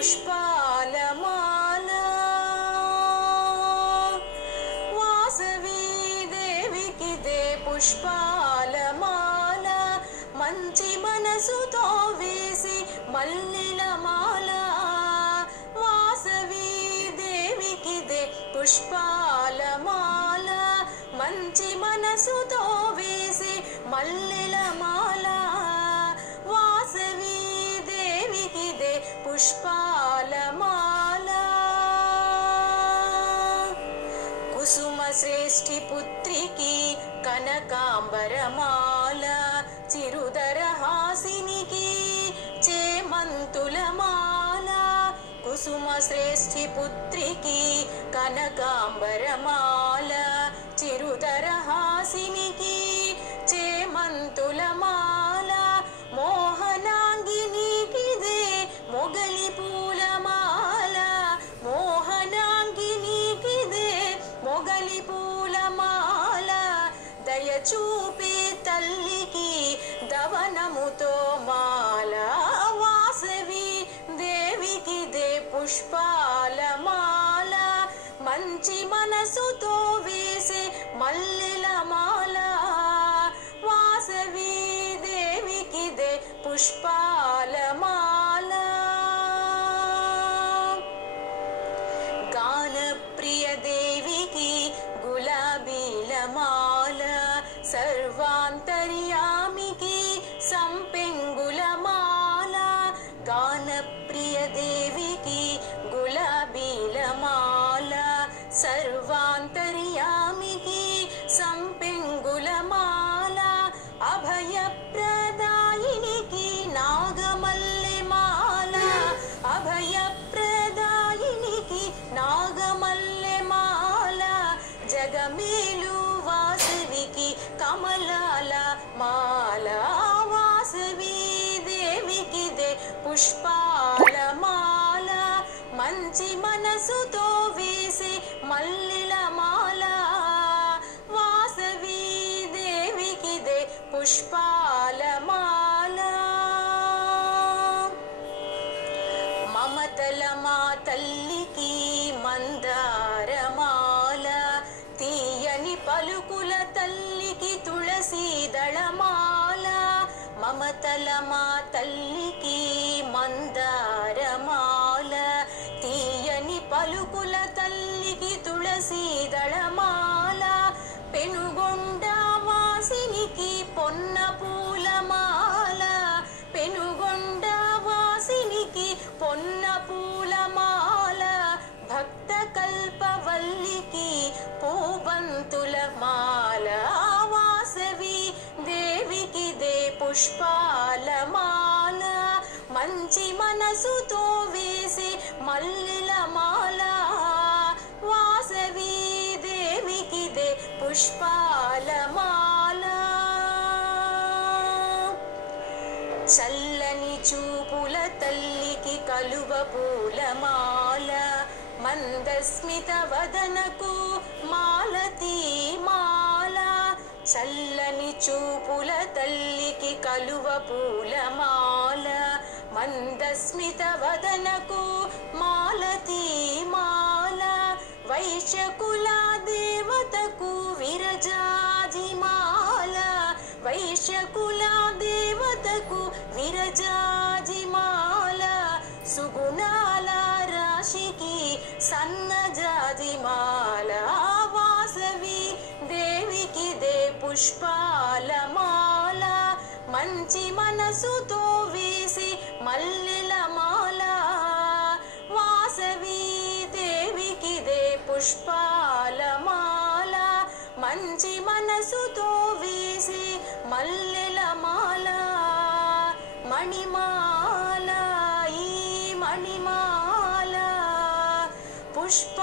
పుష్పాలమాల వాసవి దేవికిదే పుష్పాలమాల మంచి మనసుతో వేసి మల్లెల మాల వాసవి దేవికిదే పుష్పాలమాల మంచి మనసుతో వేసి మల్లెల మాల వాసవి దేవికిదే పుష్పాలమాల కుసుమ శ్రేష్ఠి పుత్రికి కనకాంబరమాల చిరుదర హాసినికి చేమంతుల మాల కుసుమ శ్రేష్ఠి పుత్రికి కనకాంబరమాల చిరుదర హాసినికి చేమంతుల మాల మోహనాంగినికిదే మొగలి పూలమాల మోహనాంగినికిదే మొగలి పూలమాల దయచూపే తల్లికి దవనముతో మాల వాసవి దేవికిదే పుష్పాలమాల మంచి మనసుతో వేసే మల్లెల మాల వాసవి దేవికిదే పుష్పాలమాల గానప్రియ దేవికి గులాబీల మాల సర్వాంతర్యామికి సంపెంగుల మాల గానప్రియ దేవికి గులాబీల మాల సర్వాంతర్యామికి సంపెంగుల మాల అభయప్రదాయినికి నాగమల్లె మాల అభయప్రదాయినికి నాగమల్లె మాల జగమేలు వాసవికి కమలాల మాల వాసవి దేవికిదే పుష్పాలమాల మంచి మనసుతో వేసే మల్లెల మాల వాసవి దేవికిదే పుష్పాలమాల మమతల మా తల్లికి మందారమాల తీయని పలుకుల తల్లికి తులసీదళమాల మమతల మా తల్లికి మందారమాల తీయని పలుకుల తల్లికి తులసీదళమాల పెనుగొండ వాసినికి పొన్న పూలమాల పెనుగొండ వాసినికి పొన్న పూలమాల భక్త కల్పవల్లికి పూబంతుల మాల వాసవి దేవికిదే పుష్పాలమాల మంచి మనసుతో వేసి మల్లెల మాల వాసవి దేవికిదే పుష్పాలమాల చల్లని చూపుల తల్లికి కలువ పూలమాల మందస్మిత వదనకు మాలతీ మాల చల్లని చూపుల తల్లికి కలువ పూలమాల మందస్మిత వదనకు మాలతీ మాల వైశ్యకుల దేవతకు విరజాజి మాల వైశ్యకుల దేవతకు విరజాజి మాల సుగుణాల రాశికి సన్నజాజి మాల వాసవి దేవికిదే పుష్పాలమాల మంచి మనసుతో వేసి మల్లెల మాల వాసవి దేవికిదే పుష్పాలమాల మంచి మనసుతో వేసి మల్లెల మాల మణిమాల ఈ మణిమాల పుష్ప